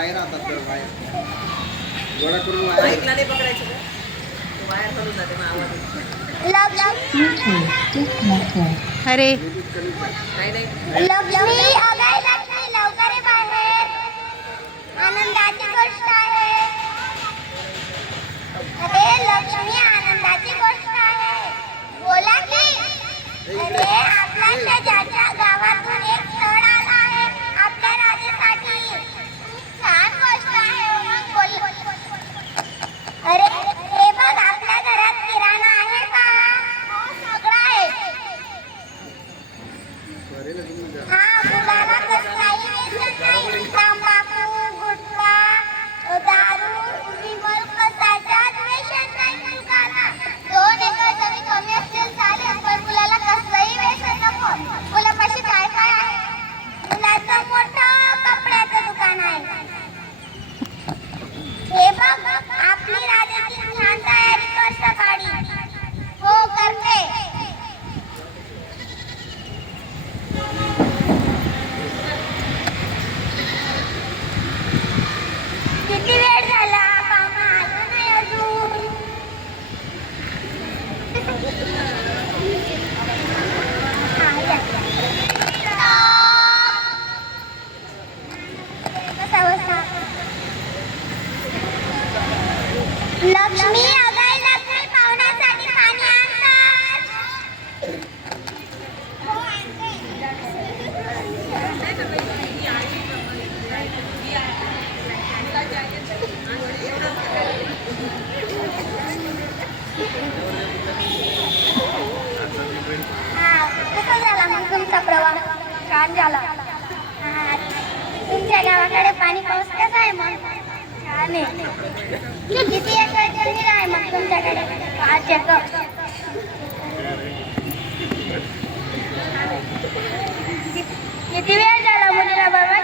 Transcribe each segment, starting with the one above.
Wire राहतात तर wire. गोळा करून वायर. नाही पकडायचं का? तो वायर हलून जाते मग आवाज येतो. Bluetooth disconnected. अरे. नाही नाही. लक्ष्मी अगं लक्ष्मी लवकर ये बाहेर. आनंदाची गोष्ट आहे. अरे लक्ष्मी आनंदाची गोष्ट आहे. बोला की. अरे आपल्या शेजारच्या तुमचा प्रवाह छान झाला. तुमच्या गावाकडे पाणी पाऊस कसा आहे मग? छान आहे. किती एकर जमीन आहे मग तुमच्याकडे? पाच एकर. किती वेळ झाला मुलीला बाबा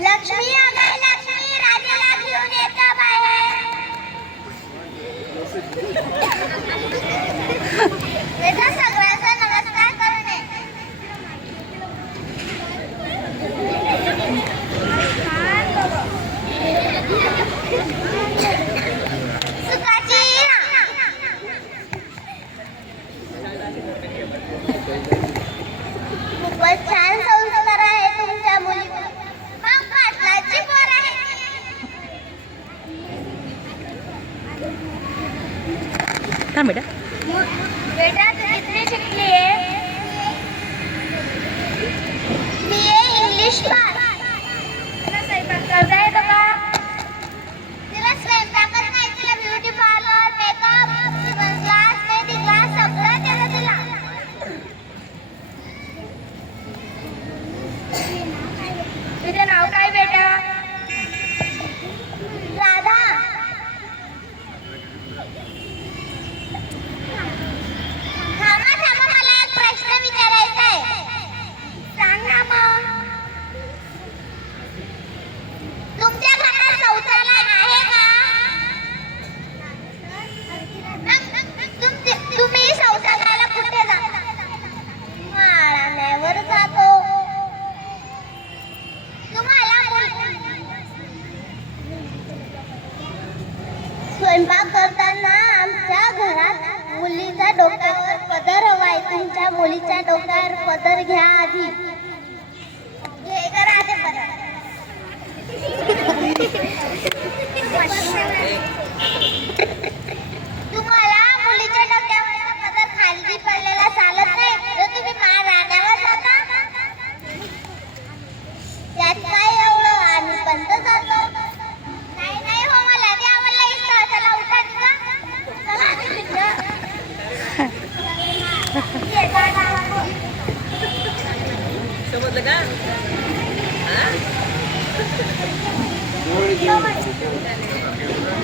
लक्ष्मी अगं लक्ष्मी राजाला घेऊन येतं बाहेर. थांब बेटा बेटा तू कितनी शिकली आहे बी ए इंग्लिश पास मुलीच्या डोक्यावर पदर घ्या आधी. घे करा आधी पदर तुम्हाला मुलीच्या डोक्यावर पदर खाली पडलेला चालत नाही तर तुम्ही माळ राण्यावर जाता त्यात काय एवढं आम्ही पण तर जातो नाही नाही हो मला ते आवडलं इथं चला उठा तिथं. चला तिथं. ये, दादा. समजलं का हा?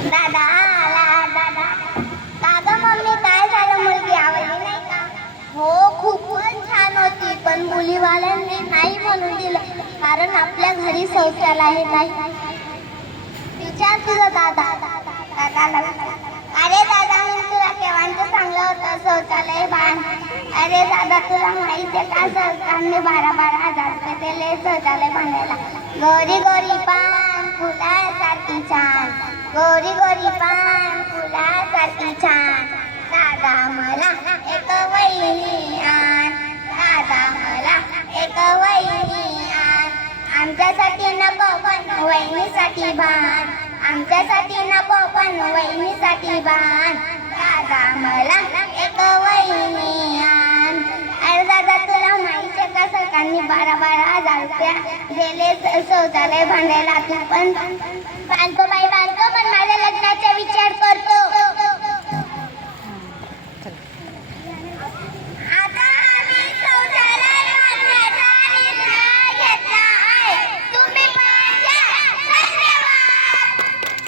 दादा आला दादा. दादा मम्मी काय झालं? मुलगी आवडली नाही का? हो खूपच छान होती पण मुलीवाल्यांनी नाही म्हणून दिलं कारण आपल्या घरी शौचालय नाही. विचार तुझा दादा. दादाला अरे दादा मी तुला केव्हांचं चांगलं होतं? शौचालय बांध. अरे दादा तुला माहिती आहे का? सरकारने बारा बारा हजार रुपये दिले शौचालय बांधायला. गौरी गौरी पा फुलासारखी छान. गोरी गोरी पान फुलासारखी छान. दादा मला एक वहिनी आण. दादा मला एक वहिनी आण. आमच्यासाठी नको पण वहिनीसाठी भान. आमच्यासाठी नको पण वहिनीसाठी भान. दादा मला एक वहिनी आण. आहे बारा बारा हजार रुपया दिले शौचालय बांधायला पण बांधतो बाई बांधतो पण माझ्या लग्नाचा विचार करतो.